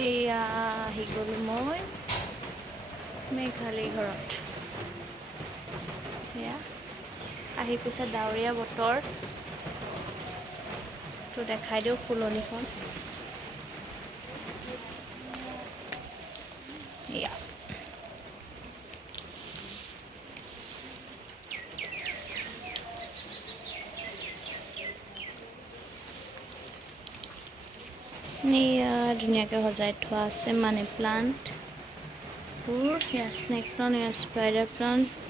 এয়া আহি গ'লো মই মেঘালী ঘৰত। এয়া আহি পিছে ডাৱৰীয়া বতৰ তো দেখাই দিওঁ ফুলনিখন। এয়া এয়া ধুনীয়াকৈ সজাই থোৱা আছে মানি প্লাণ্টবোৰ। এয়া স্নেক প্লাণ্ট, এয়া স্পাইডাৰ প্লাণ্ট।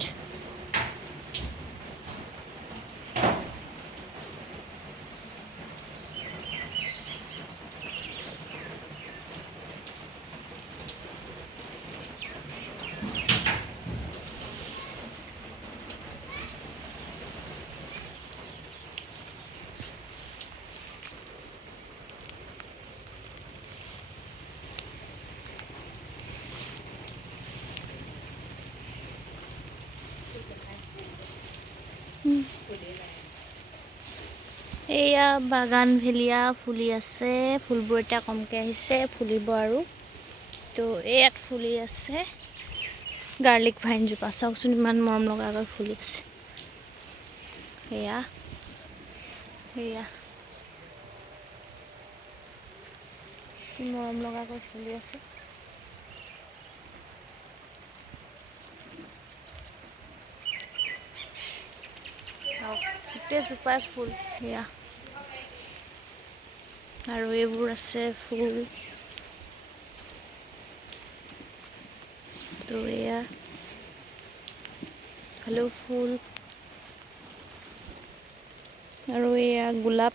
এয়া বাগান ভেলিয়া ফুলি আছে, ফুলবোৰ এতিয়া কমকৈ আহিছে, ফুলিব আৰু। তো ইয়াত ফুলি আছে গাৰ্লিক ভাইনজোপা, চাওকচোন ইমান মৰম লগাকৈ ফুলি আছে। এয়া এয়া কি মৰম লগাকৈ ফুলি আছে। গোটেই জোপাই ফুল। এয়া আৰু এইবোৰ আছে ফুল। তো এয়া ফালেও ফুল আৰু এয়া গোলাপ।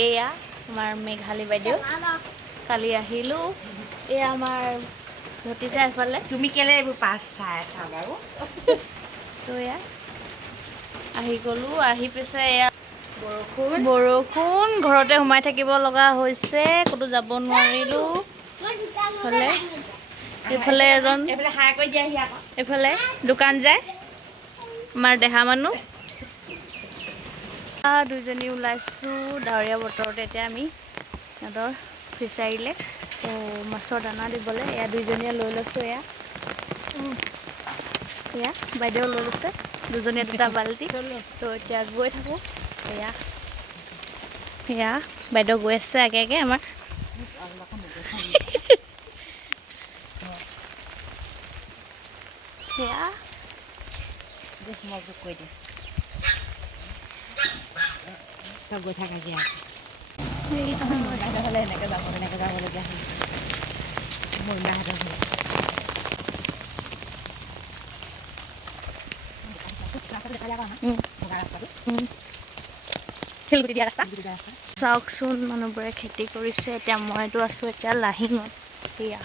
এয়া আমাৰ মেঘালী বাইদেউ, কালি আহিলোঁ। এয়া আমাৰ ভতিজা এফালে। তুমি কেলে এইবোৰ পাছ চাই আছা বাৰু? তো এয়া আহি গ'লোঁ, আহি পিছে এয়া বৰষুণ ঘৰতে সোমাই থাকিব লগা হৈছে, ক'তো যাব নোৱাৰিলোঁ। এইফালে এজন, হাই কৰি দিয়াহি আকৌ। এইফালে দোকান যায় আমাৰ দেহা মানুহ। দুইজনী ওলাইছোঁ ডাৱৰীয়া বতৰতে। এতিয়া আমি সিহঁতৰ ফিচাৰীলে তো মাছৰ দানা দিবলৈ এয়া দুইজনীয়ে লৈ লৈছোঁ। এয়া এয়া বাইদেউ লৈ লৈছে দুজনীয়ে দুটা বাল্টি। তো এতিয়া গৈ থাকোঁ। এয়া এয়া বাইদেউ গৈ আছে আগে আগে আমাৰ। সেয়া কৈ দিম তই গৈ থাক আজি হ'লে এনেকৈ যাবলগীয়া হ'ল মহিলাহঁতৰ ঘৰত। শিলগুটি দিয়া ৰাস্তা। চাওকচোন মানুহবোৰে খেতি কৰিছে। এতিয়া মইতো আছোঁ এতিয়া লাহিঙত। এয়া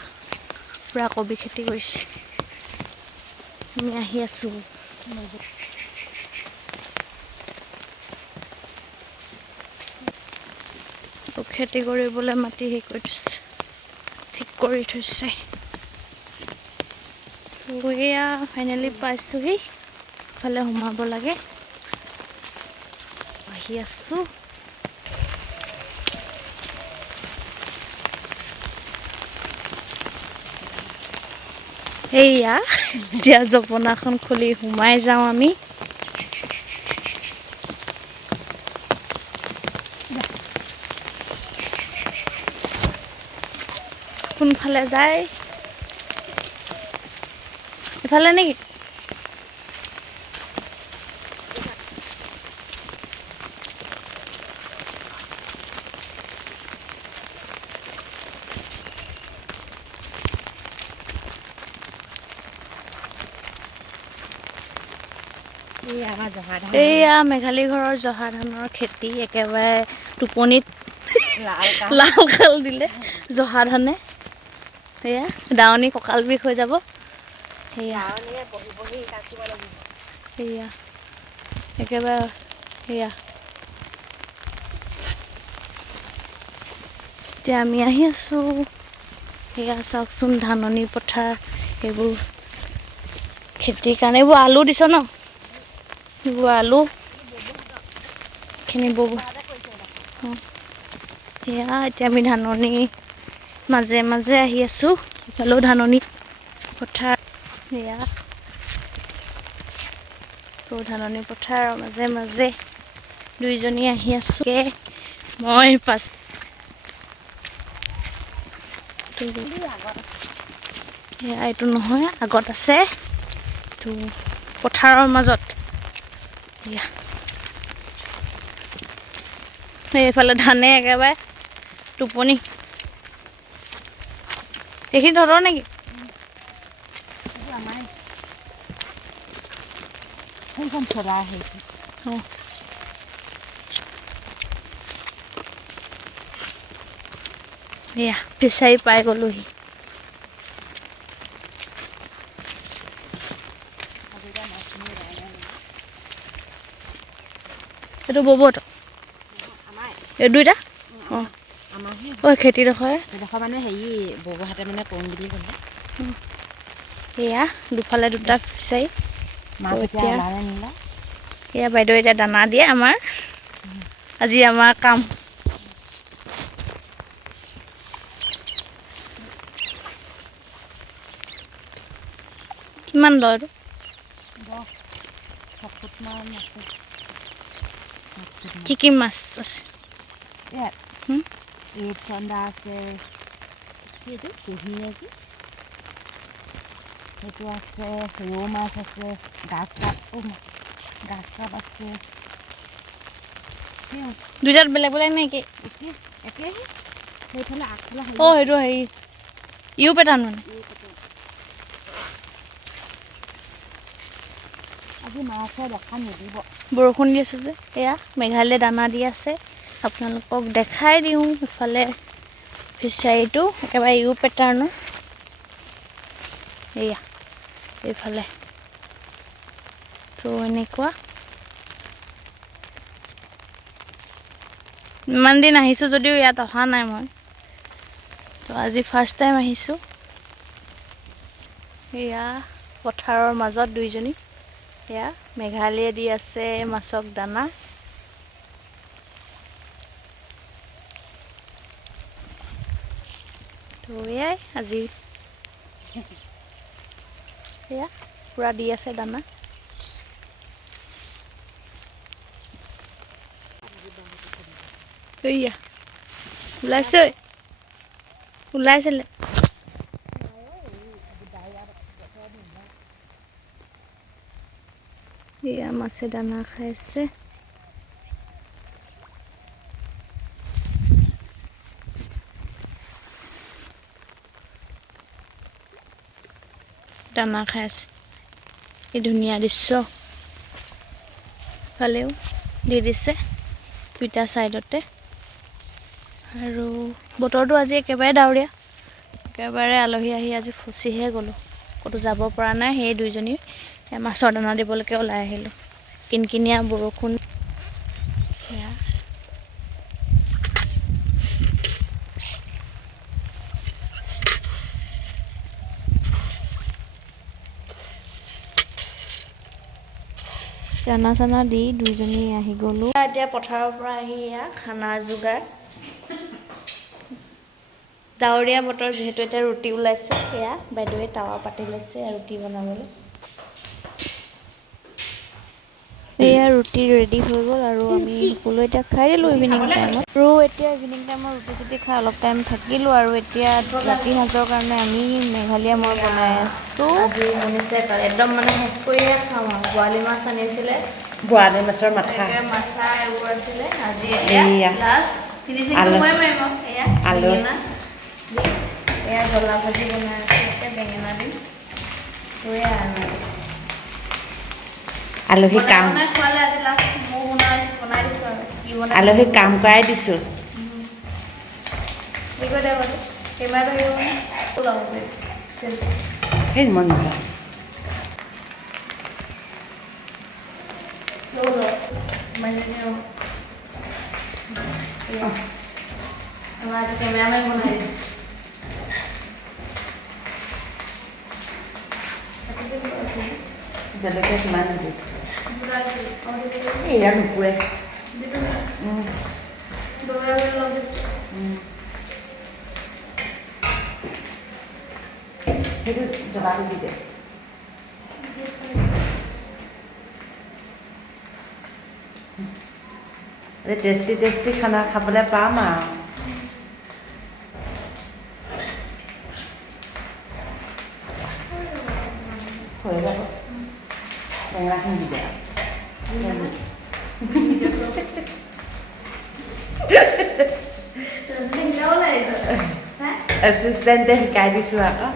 পূৰা কবি খেতি কৰিছে। আমি আহি আছোঁ। খেতি কৰিবলৈ মাটি হেৰি কৰি থৈছে, ঠিক কৰি থৈছে। এয়া ফাইনেলি পাইছোঁহি, ইফালে সোমাব লাগে। আহি আছোঁ। এইয়া এতিয়া জপনাখন খুলি সোমাই যাওঁ আমি। কোনফালে যায়, ইফালে নেকি? এইয়া মেঘালী ঘৰৰ জহা ধানৰ খেতি। একেবাৰে টোপনিত লাল কাল দিলে জহা ধানে। সেয়া দাৱনী কঁকাল বিষ হৈ যাব। সেয়া সেয়া একেবাৰে সেয়া এতিয়া আমি আহি আছোঁ। সেয়া চাওকচোন ধাননি পথাৰ এইবোৰ খেতিৰ কাৰণে। এইবোৰ আলু দিছ ন? এইবোৰ আলু খিনি বব। সেয়া এতিয়া আমি ধাননি মাজে মাজে আহি আছোঁ। ইফালেও ধাননি পথাৰ। সেয়া ধাননি পথাৰৰ মাজে মাজে দুইজনী আহি আছোঁ। মই পাছ সেয়া এইটো নহয়, আগত আছে এইটো পথাৰৰ মাজত। এয়া এইফালে ধানে একেবাৰে টোপনি। এইখিনি তহঁতৰ নেকি? সেইখন চলাই আহিছে। অঁ এয়া ফিচাৰী পাই গ'লোহি। এইটো ববতো এই দুইটা অঁ আমাৰহে ঐ খেতিডোখৰ সেইডোখৰ মানে হেৰি বৌহঁতে মানে কৰিম বুলি ক'লে। এয়া দুফালে দুটা ফিচাৰী। মাছ এতিয়া ওলালে নিলা। এয়া বাইদেউ এতিয়া দানা দিয়ে আমাৰ। আজি আমাৰ কাম। কিমান দ এইটো? 6 ফুটমান আছে। কি কি মাছ আছে? ইয়াত ৰূপচন্দা আছে, সেইটো কুহি নেকি, সেইটো আছে, ৰৌ মাছ আছে, গাজ কাপ আছে। দুইটাত বেলেগ বেলেগ নে কি? একেই। সেইফালে আগফালে অঁ সেইটো হেৰি ইউ পেটাৰ্ণ মানে। আজি মাছৰ দেখা নিদিব। বৰষুণ দি আছে যে এয়া মেঘালয়ে দানা দি আছে। আপোনালোকক দেখাই দিওঁ ইফালে ফিচাৰীটো একেবাৰে ইউ পেটাৰ্ণৰ। এয়া এইফালে তো এনেকুৱা। ইমান দিন আহিছোঁ যদিও ইয়াত অহা নাই মই, তো আজি ফাৰ্ষ্ট টাইম আহিছোঁ। এয়া পথাৰৰ মাজত দুইজনী। এয়া মেঘালয়ে দি আছে মাছক দানা। তো এয়াই আজি এয়া পূৰা দি আছে দানা। এয়া ওলাইছে ওলাইছিলে। এয়া মাছে দানা খাইছে। দানা খাই আছে। কি ধুনীয়া দৃশ্য। ফালেও দি দিছে দুইটা ছাইডতে। আৰু বতৰটো আজি একেবাৰে ডাৱৰীয়া। একেবাৰে আলহী আহি আজি ফচিহে গ'লোঁ। ক'তো যাব পৰা নাই। সেই দুইজনী মাছৰ দানা দিবলৈকে ওলাই আহিলোঁ। কিনকিনীয়া বৰষুণ। সেয়া দানা চানা দি দুইজনী আহি গ'লোঁ। এতিয়া পথাৰৰ পৰা আহি এয়া খানাৰ যোগাৰ। ডাৱৰীয়া বতৰ যিহেতু এতিয়া ৰুটি ওলাইছে। এয়া বাইদেৱে টাৱা পাতি লৈছে ৰুটি বনাবলৈ। এয়া ৰুটি ৰেডি হৈ গ'ল আৰু আমি সকলোৱে এতিয়া খাই দিলোঁ ইভিনিং টাইমত। আৰু এতিয়া ইভিনিং টাইমত ৰুটি চুটি খাই অলপ টাইম থাকিলোঁ। আৰু এতিয়া ৰাতি সাঁজৰ কাৰণে আমি মেঘালীয়া মই বনাই আছোঁ। আজি মনিছে একদম মানে শেষ কৰিহে খাওঁ আৰু। বৰালি মাছ আনিছিলে, বৰালি মাছৰ মাথা, মাথা এইবোৰ আছিলে। আজি এতিয়া লাষ্ট ফিনিচিংটো মই মাৰিম আৰু। এয়া বেঙেনা এয়া জ্বলা ভাজি বনাই আছোঁ। এতিয়া বেঙেনা দিম। এয়া আৰু আলহীক কাম কৰাই দিছোঁ। সেই মন নাযায়। আমাৰ কেমেৰামেন বনাই দিছে জলকীয়া কিমান দিবি এয়া নুপুৰে সেইটো জ্বলাটো দি দে টেষ্টি টেষ্টি খানা খাবলৈ পাম আৰু হৈ যাব টেঙাখিনি দি দে এছিষ্টেণ্টে শিকাই দিছোঁ আকৌ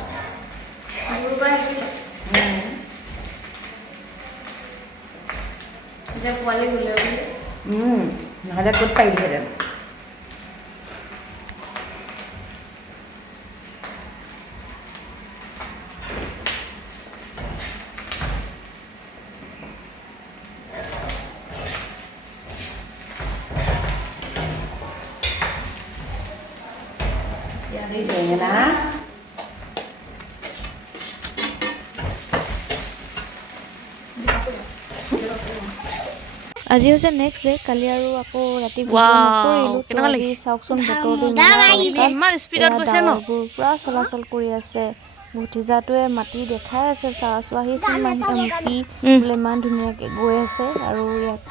নহ'লে ক'ত পাৰিলোহেঁতেন বেঙেনা আজি হৈছে নেক্সট ডে কালি আৰু আকৌ ৰাতি নকৰিলোঁ চাওকচোন বতৰটো ইমান স্পীডত গৈছে ন পুৰা চলাচল কৰি আছে ভতিজাটোৱে মাতি দেখাই আছে চোৱাহিচোন এমপি বোলে ইমান ধুনীয়াকৈ গৈ আছে আৰু ইয়াত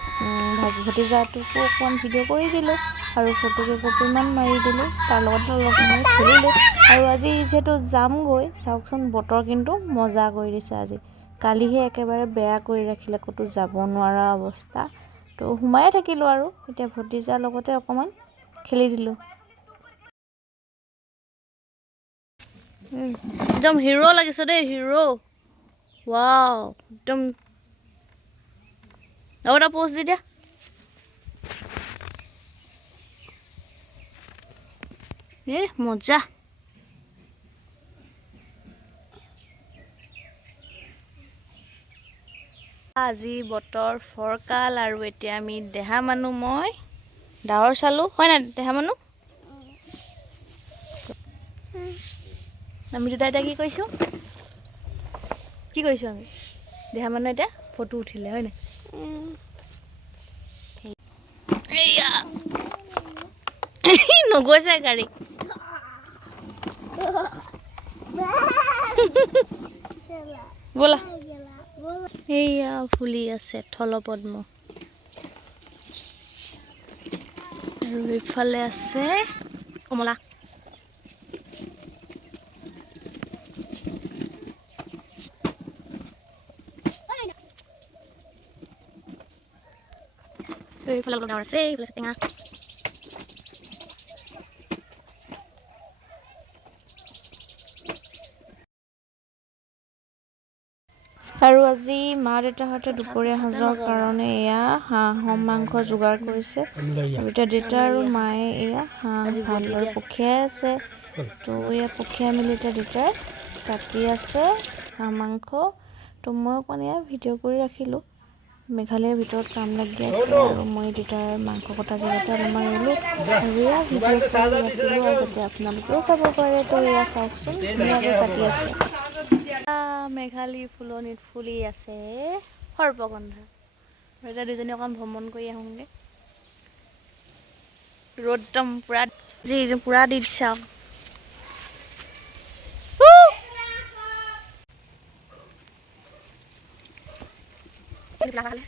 ভতিজাটোকো অকণমান ভিডিঅ' কৰি দিলোঁ আৰু ফটো কেইকপিমান মাৰি দিলোঁ তাৰ লগতে অলপ সময় খেলিলোঁ আৰু আজি যিহেতু যামগৈ চাওকচোন বতৰ কিন্তু মজা কৰি দিছে আজি কালিহে একেবাৰে বেয়া কৰি ৰাখিলে ক'তো যাব নোৱাৰা অৱস্থা তো সোমায়ে থাকিলোঁ আৰু এতিয়া ভতিজাৰ লগতে অকণমান খেলি দিলোঁ একদম হিৰো লাগিছে দেই হিৰো ৱাও একদম আৰু এটা পোষ্ট দি দিয়া মজা আজি বতৰ ফৰকাল আৰু এতিয়া আমি দেহা মানুহ মই ডাৱৰ চালোঁ হয় নাই দেহা মানুহ আমি দুটা এতিয়া কি কৰিছোঁ আমি দেহা মানুহ এতিয়া ফটো উঠিলে হয় নাই এয়া নগৈছে গাড়ী ব'লা এইয়া ফুলি আছে থলপদ্ম আৰু ইফালে আছে কমলা এইফালে অলপ ডাঙৰ আছে এইফালে টেঙা আৰু আজি মা দেউতাহঁতে দুপৰীয়া সাজৰ কাৰণে এয়া হাঁহৰ মাংস যোগাৰ কৰিছে আৰু এতিয়া দেউতা আৰু মায়ে এয়া হাঁহ ভালদৰে পঠিয়াই আছে তো এয়া পঠিয়াই মেলি এতিয়া দেউতাই কাটি আছে হাঁহ মাংস তো মই অকণ এয়া ভিডিঅ' কৰি ৰাখিলোঁ মেঘালয়ৰ ভিতৰত কাম লাগি আছে আৰু মই দেউতাৰ মাংস কটা জেগাতে অলপমান ৰ'লোঁ আৰু এয়া ভিডিঅ' কৰি ৰাখিলোঁ আৰু যাতে আপোনালোকেও চাব পাৰে তো এয়া চাওকচোন ধুনীয়াকৈ কাটি আছে মেঘালী ফুলনিত ফুলি আছে সৰ্পগন্ধা এতিয়া দুজনী অকণ ভ্ৰমণ কৰি আহোঁগৈ ৰ'দ একদম পুৰা দি দিছে আৰু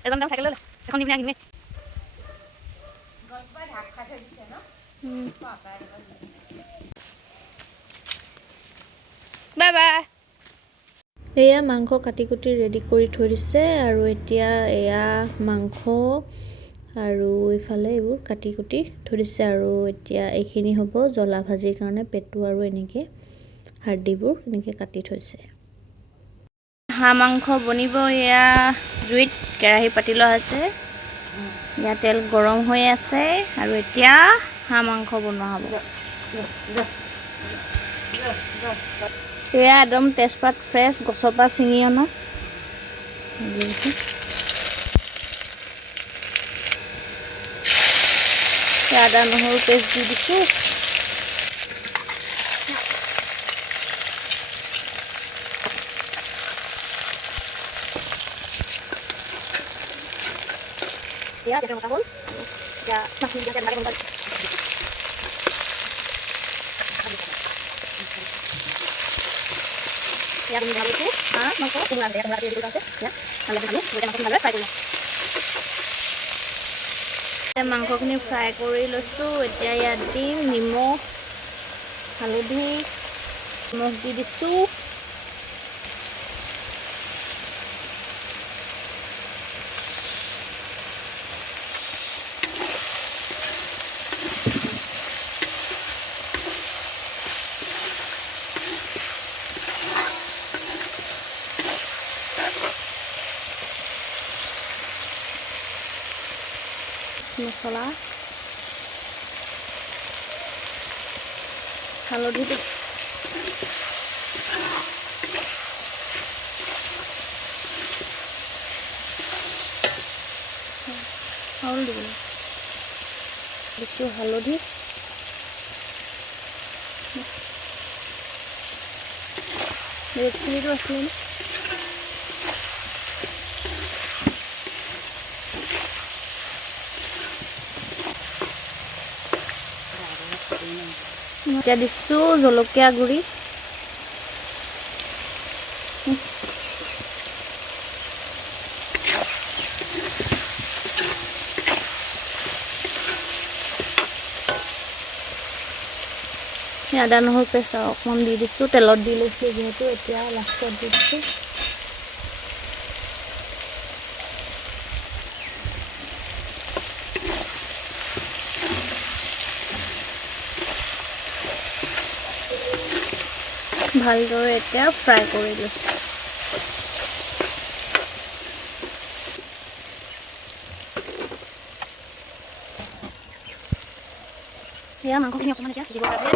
এজন চাইকেল লৈ এখন নিবি আনিবি বাই বাই এয়া মাংস কাটি কুটি ৰেডি কৰি থৈ দিছে আৰু এতিয়া এয়া মাংস আৰু ইফালে এইবোৰ কাটি কুটি থৈ দিছে আৰু এতিয়া এইখিনি হ'ব জ্বলা ভাজিৰ কাৰণে পেটু আৰু এনেকৈ হাৰ্ডিবোৰ এনেকৈ কাটি থৈছে হাঁহ মাংস বনিব এয়া জুইত কেৰাহী পাতি লোৱা হৈছে ইয়াত তেল গৰম হৈ আছে আৰু এতিয়া হাঁহ মাংস বনোৱা হ'ব এয়া একদম তেজপাত ফ্ৰেছ গছৰ পৰা ছিঙি অনা আদা নহৰু পেষ্ট দি দিছোঁ এতিয়া গেছৰ মতা হ'ল এতিয়া মাছখিনি দিয়া তেল লাগে ya kami baru itu mangkok kumlar ya kumlar itu kan ya kalau begini kita makan kumlar fry dulu মাংসখিনি ফ্ৰাই কৰি লৈছোঁ এতিয়া ইয়াত দিম নিমখ হালধি নিমখ দি দিছোঁ মছলা হালধি দি চাউল দিব দিছোঁ হালধি ৰেড চিলিটো আছিলে এতিয়া দিছোঁ জলকীয়া গুড়ি আদা নহৰু পেষ্ট অকণমান দি দিছোঁ তেলত দি লৈছোঁ যিহেতু এতিয়া লাষ্টত দি দিছোঁ ভালদৰে এতিয়া ফ্ৰাই কৰি লৈছোঁ এয়া মাংসখিনি অকণমান এতিয়া সিজিব কাৰণে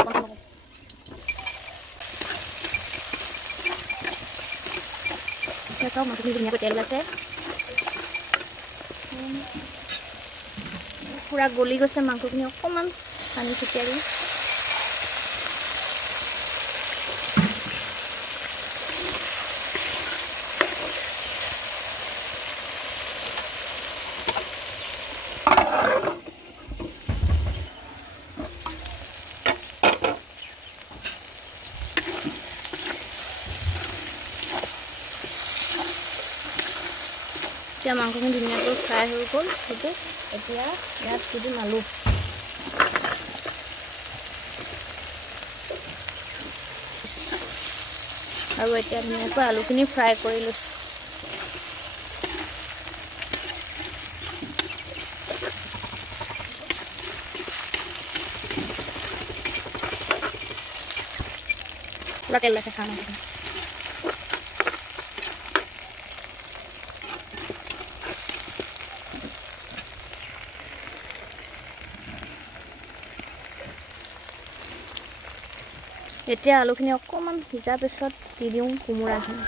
চব মাংসখিনি ধুনীয়াকৈ তেল ওলাইছে পূৰা গলি গৈছে মাংসখিনি অকণমান পানী ছটিয়াই দিওঁ এতিয়া মাংসখিনি ধুনীয়াকৈ ফ্ৰাই হৈ গ'ল সেইটো এতিয়া ইয়াত দি দিম আলু আৰু এতিয়া ধুনীয়াকৈ আলুখিনি ফ্ৰাই কৰি লৈছোঁ পুৰা তেল ওলাইছে খাওঁ মাংসখিনি এতিয়া আলুখিনি অকণমান সিজাৰ পিছত দি দিওঁ কোমোৰাখিনি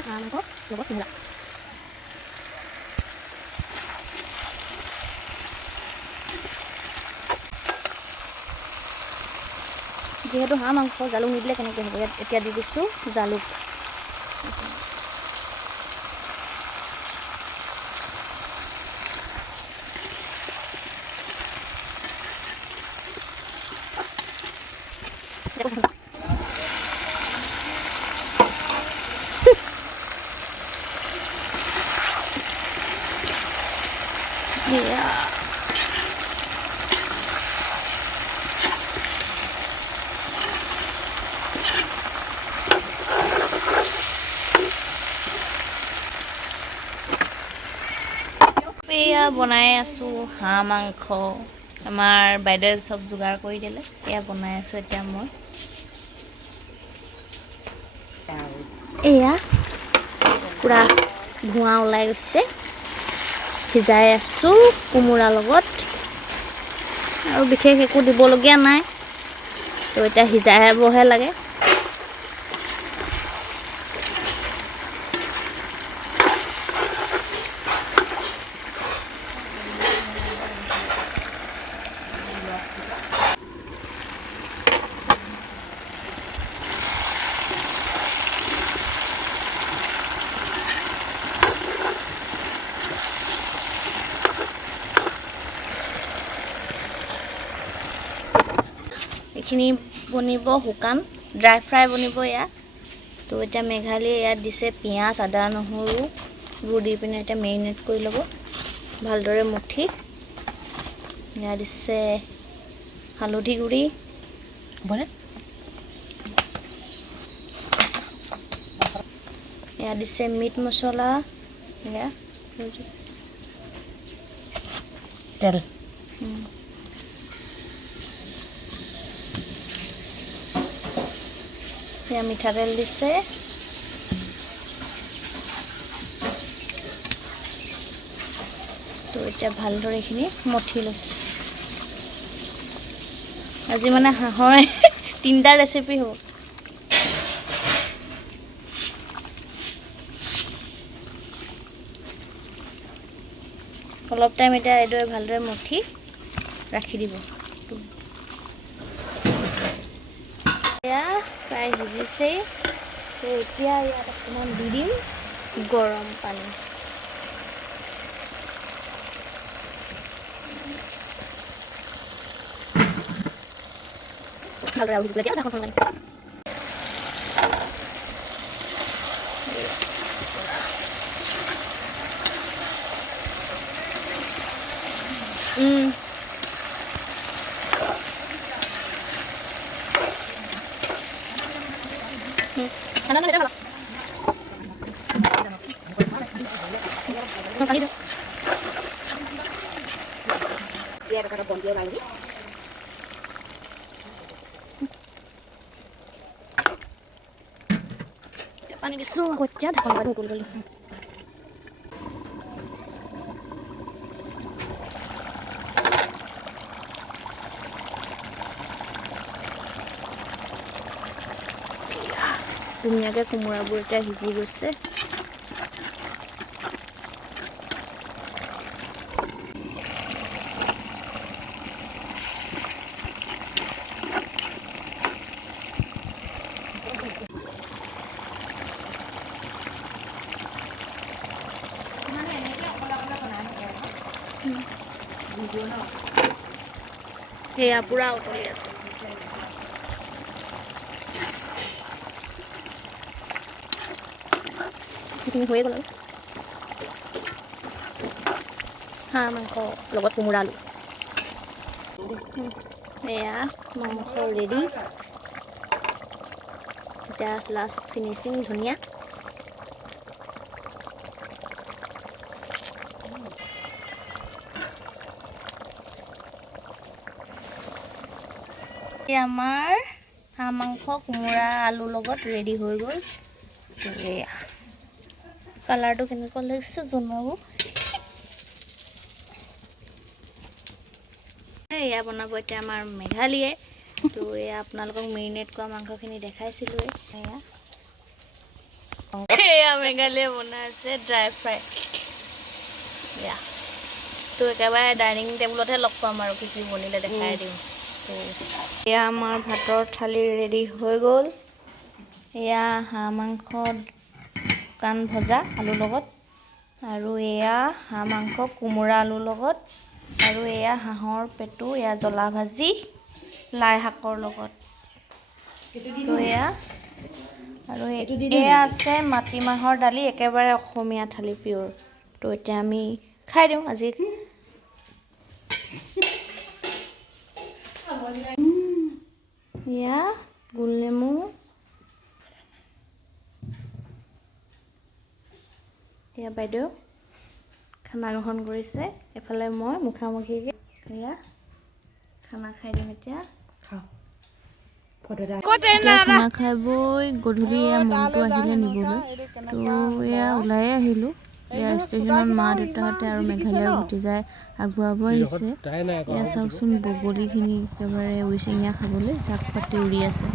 হাঁহ মাংস লগত কোমোৰা যিহেতু হাঁহ মাংস জালুক নিদিলে কেনেকৈ হ'ব ইয়াত এতিয়া দি দিছোঁ জালুক এয়া বনাই আছোঁ হাঁহ মাংস আমাৰ বাইদেৱে চব যোগাৰ কৰি দিলে এয়া বনাই আছোঁ এতিয়া মই এয়া পুৰা ধোঁৱা ওলাই গৈছে সিজাই আছোঁ কোমোৰাৰ লগত আৰু বিশেষ একো দিবলগীয়া নাই তো এতিয়া সিজাবহে লাগে এইখিনি বনিব শুকান ড্ৰাই ফ্ৰাই বনিব এয়া তো এতিয়া মেঘালী ইয়াত দিছে পিঁয়াজ আদা নহৰু গুড় দি পিনে এতিয়া মেৰিনেট কৰি ল'ব ভালদৰে মুঠি ইয়াত দিছে হালধি গুড়ি ইয়াত দিছে মিট মছলা এয়া তেল এয়া মিঠাতেল দিছে তো এতিয়া ভালদৰে এইখিনি মঠি লৈছোঁ আজি মানে হাঁহৰ 3টা ৰেচিপি হ'ব অলপ টাইম এতিয়া এইদৰে ভালদৰে মঠি ৰাখি দিব এয়া প্ৰায় সিজিছেই তো এতিয়া ইয়াত অকণমান দি দিম গৰম পানী ভালদৰে আৰু সিজিবলৈ দিয়া ঢাকোন মাৰি ঠাণ্ডা নহয় এটা খালি দিওঁ দিয়া কথা বন্ধ দিয়া লাগি পানী দিছোঁ আকৌ এতিয়া ঢাকোন মাৰি মুকলি কৰি ধুনীয়াকৈ কোমোৰাবোৰ এতিয়া সিজি গৈছে সেয়া পুৰা উতলি আছে সেইখিনি হৈয়ে গ'ল আৰু হাঁহ মাংস লগত কোমোৰা আলু এয়া মাংস ৰেডি এতিয়া লাষ্ট ফিনিচিং ধুনীয়া আমাৰ হাঁহ মাংস কোমোৰা আলুৰ লগত ৰেডি হৈ গ'ল এয়া কালাৰটো কেনেকুৱা লাগিছে জনাব এয়া বনাব এতিয়া আমাৰ মেঘালীয়ে তো এয়া আপোনালোকক মেৰিনেট কৰা মাংসখিনি দেখাইছিলোঁৱে এয়া মেঘালীয়ে বনাই আছে ড্ৰাই ফ্ৰাই এয়া তো একেবাৰে ডাইনিং টেবুলতহে লগ পাম আৰু কি কি বনিলে দেখাই দিম তো এয়া আমাৰ ভাতৰ থালি ৰেডি হৈ গ'ল এয়া হাঁহ মাংস শুকান ভজা আলুৰ লগত আৰু এয়া হাঁহ মাংস কোমোৰা আলুৰ লগত আৰু এয়া হাঁহৰ পেটু এয়া জ্বলা ভাজি লাই শাকৰ লগত তো এয়া আৰু এয়া আছে মাটিমাহৰ দালি একেবাৰে অসমীয়া থালি পিয়ৰ তো এতিয়া আমি খাই দিওঁ আজি এয়া গোল নেমু এয়া বাইদেউ খানা গ্ৰহণ কৰিছে এফালে মই মুখামুখিকৈ এয়া খানা খাই দিম এতিয়া খানা খাই বৈ গধূলি এয়া মনটো আহিলে নিবলৈ তো এয়া ওলাই আহিলোঁ এয়া ষ্টেচনত মা দেউতাহঁতে আৰু মেঘালয়ৰ ভতিজাই আগবঢ়াব আহিছে এয়া চাওকচোন বগলীখিনি একেবাৰে উইচিঙীয়া খাবলৈ জাক পাতি উৰি আছে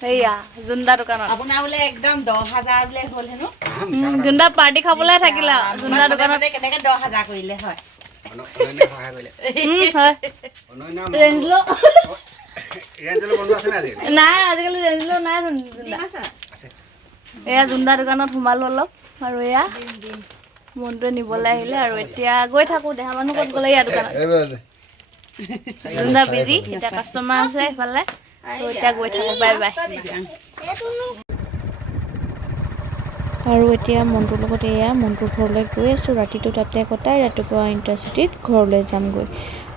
সেয়া জুন্দা দোকানত আপোনাৰ বোলে একদম 10,000 বোলে হ'ল হেনো জুন্দা পাৰ্টি খাবলৈ থাকিলে জুন্দা দোকানত কেনেকৈ 10,000 কৰিলে হয় নাই আজিকালি ৰেঞ্জলো নাই এয়া জুন্দা দোকানত সোমালো অলপ আৰু এয়া মনটোৱে নিবলৈ আহিলে আৰু এতিয়া গৈ থাকোঁ দেহা মানুহ ক'ত গ'লে ইয়াৰ দোকানত যোনটা বিজি এতিয়া কাষ্টমাৰ আছে সেইফালে তো এতিয়া গৈ থাকোঁ বাই বাই আৰু এতিয়া মন্টুৰ লগত এয়া মন্টুৰ ঘৰলৈ গৈ আছোঁ ৰাতিটো তাতে কটাই ৰাতিপুৱা ইণ্টাৰচিটিত ঘৰলৈ যামগৈ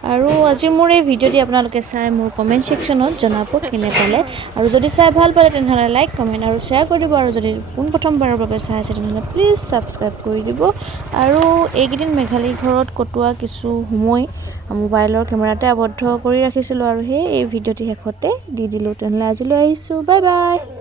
আৰু আজি মোৰ এই ভিডিঅ'টি আপোনালোকে চাই মোৰ কমেণ্ট ছেকশ্যনত জনাব কেনে পালে আৰু যদি চাই ভাল পালে তেনেহ'লে লাইক কমেণ্ট আৰু শ্বেয়াৰ কৰি দিব আৰু যদি পোনপ্ৰথমবাৰৰ বাবে চাই আছে তেনেহ'লে প্লিজ ছাবস্ক্ৰাইব কৰি দিব আৰু এইকেইদিন মেঘালী ঘৰত কটোৱা কিছু সময় মোবাইলৰ কেমেৰাতে আবদ্ধ কৰি ৰাখিছিলোঁ আৰু সেই এই ভিডিঅ'টি শেষতে দি দিলোঁ তেনেহ'লে আজিলৈ আহিছোঁ বাই বাই